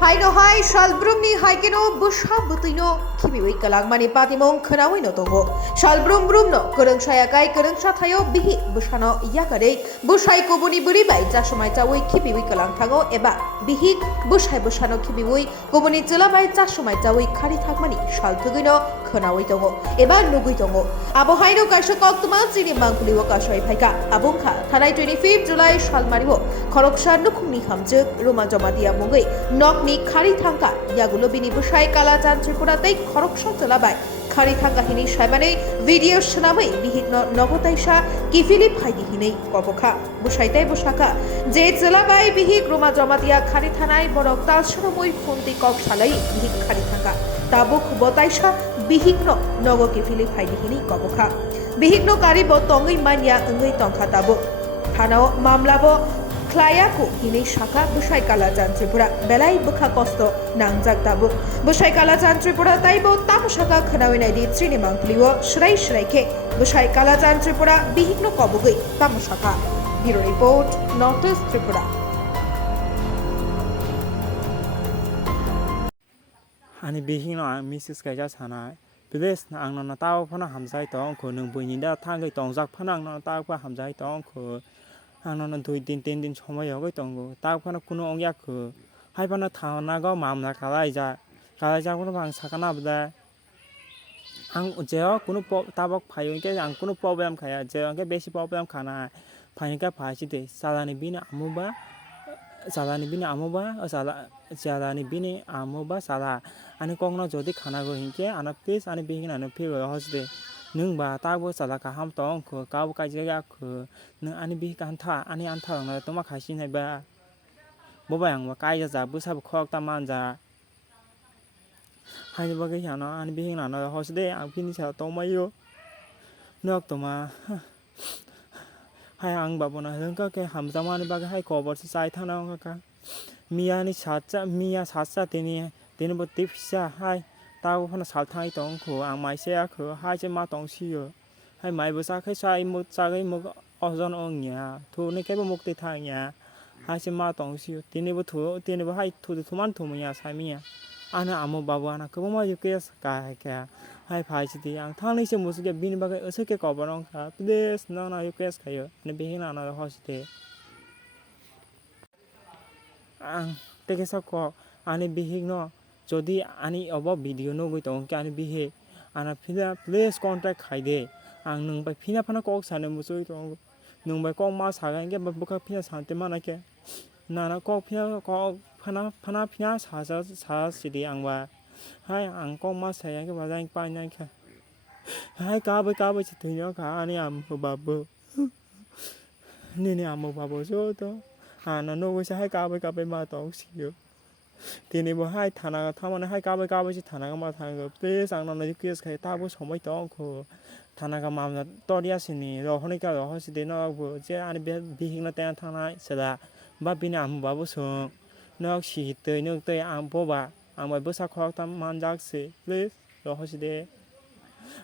Haino hai shalbrumni haikeno busha butino Khibiwi kalangmani patimong khanawai no tongo shalbrum brumno kereng sayakai kereng sathayo bihi busano yakare bushai kobuni buri bai jasomai jawai Khibiwi kalang thango eba bihi bushai busano Khibiwi kobuni jelabai jasomai jawai khari thakmani shalthugino khanawai tongo eba Nugwi tongo abo haino kaisa koktuma chini mangkuliwo kasoi phaika abungkha thanai 25 July shalmariwo khoroksa nukhungni hamjuk roma jamadia mongoi nokni খারি থাঙ্কা ইয়াগুলো বিনি বুসাই কালাজান ত্রিপুরাতেই খরকসা চলাবাই খারি thangka হিনি সাইবানে video শোনাবাই বিহিগ্ন নগতাইসা কিফিলি ফাইদি হিনেই কবখা বুসাইতাই বুসাকা যে চলাবাই বিহিগ রোমা জমাতিয়া খারি থানায় বড় তালসরমই ফন্তি cock সালাই বিহিগ খারি থাঙ্কা তাবুক বতাইসা বিহিগ্ন নগ কিফিলি ফাইদি হিনি কবখা বিহিগ্ন Karib তঙ্গই মানিয়া অঙ্গই তংখা তাবো থানাও মামলাবো Kaijakma hini shaka Bwsai Kalajan Tripura belai bukha kosto nangjak tabu Bwsai Kalajan Tripura taibo tamu shaka khanawinai di chini mangpliwo shrai shrai ke Bwsai Kalajan Tripura bihigno kobugui tamu shaka Bureau Report Northeast Tripura Ani bihigno Mrs. Kaija sanai Bides na angno na tao phana hamjai tong ko nung buini da thangai tongjak phana angno na tao pa hamjai tong ko angno 2 din 3 din সময় হগৈ তঙ্গো তাওখানে কোনো অংয়া খো হাইপানা থানাগাও মামলা কালাইজা কোনো বাং সাকানা বদা आं जेव कुनो ताबक फायोंके आं कुनो problem खाया जे आंके बेसी प्रॉब्लम खाना फाइनका फासिते सालानि बिनि आमुबा साला आनि कोंगनो जदि खाना गो हिंके आना प्लीज आनि बिहिन आनो फिर हसदे नों बा ताबो साला का हम तंग खो काव काइजा खो नों आनि बिहि कान्था आनि आन्था ना तमा खासि नायबा बबा आं बा काइजा जा बुसा खक ता मानजा हानि बागै हाना आनि बिहिन आनो हसदे आं फिनि सा तमायो नक तमा हाय आं बाबना रंका के हमजामानि बागै हाय खबर से चाइ थाना का मियानि सातसा तेनि बत्ति फिसा हाय ताव फना सालथाइ तंग खो आं माइसे खो हाय जे मा तंसियो हाय माइ बसाखै साइ मु चागै मु अजन अंगिया थुने केबो मुक्ति थांगिया हाय जे मा तंसियो तेनिबो हाय थुमान थुमिया सामिया आना आमो बाबु आना कबो मा युकेस का हाय फाइसिति आं थांनैसो मुसुके बिनि बागै असोके कबरं खा प्लीज ना युकेस खायो ने बिहिन आना हसते आं तेकेसा क आनि बिहिग्नो जदि आनि अब भिडियो नगै तंके आनि बिहे आना फिना प्लीज कॉन्टैक्ट खाइदे आं नोंबाय फिना फाना कक सानो मुसुइ तंग नोंबाय कक मा सागांगे बबुका फिना सानते मानाके नाना कक फिना फाना सा सिदि आंबा हाय आं कक मा सायागे बाजां पाइनाके हाय काबै सिथैनो का आनि आमो बाबु निनि आमो बाबु जो तो आना नगैसा हाय काबै मा तंसियो तेनिबो हाय थाना थामाने हाय काबै से थाना मा थांगो प्लीज आं ननै केस खाय ताबो समय तंखो थाना का मामला तरियासिनि रहनैका रहसिदे नबो जे आनि बिहिंना तेन थानाय सदा बा बिनि आमो बाबु सो नक सिहितै नोंतै आं बबा आं बाय बोसा खक ता मानजाकसे प्लीज रहसिदे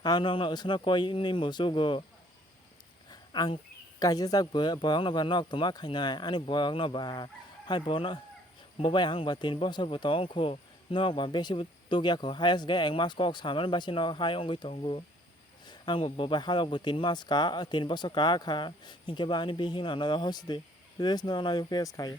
आं नंना उसना कोइनि मुसुगो आं काइजा जाकबो बयं नबा नक तमा खाइनाय आनि बयं नबा हाय बना बबाय आं बा 3 बছর बतंग खो नक बा बेसी तुगिया खो हायस गे 1 मास कक सामान बासि न हाय अंगै तंगो आं बबाय हालक 3 बছর का खा हिंके बा आनि बिहिं ना हसदे प्लीज ना युकेस खायो